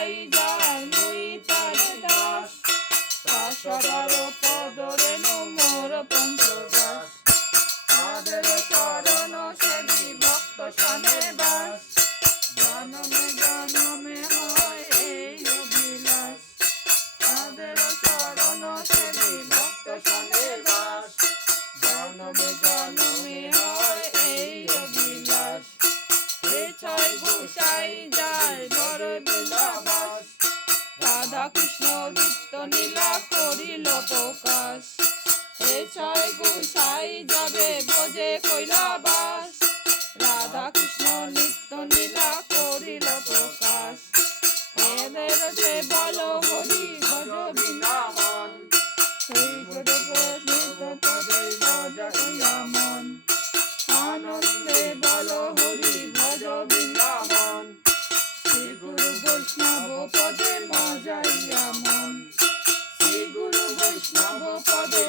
গোসাই যায় মুই তার দাস, সবার পদরে মোর পঞ্চদাস। তাদের চরণ সেবি ভক্ত সনে বাস, জনমে জনমে হয় এই অভিলাষ। তাদের চরণ সেবি ভক্ত সনে বাস, জনমে জনমে হয় এই অভিলাষ। এই ছয় গোসাই যায় বড় বিলাবাস, রাধা কৃষ্ণ নিত্য লীলা করিল প্রকাশ। এই ছয় গোসাই যাবে ভোজে কৈলাবাস, রাধা কৃষ্ণ নিত্য লীলা করিল প্রকাশ। এদের সে বল হরি ভজ বিনা মন, সেই পদে ভজাইয়া মন। আনন্দে বল হরি ভজ বিনা মন, শ্রী গুরু বৈষ্ণব পদে মজাইয়া মন। শ্রী গুরু বৈষ্ণব পদে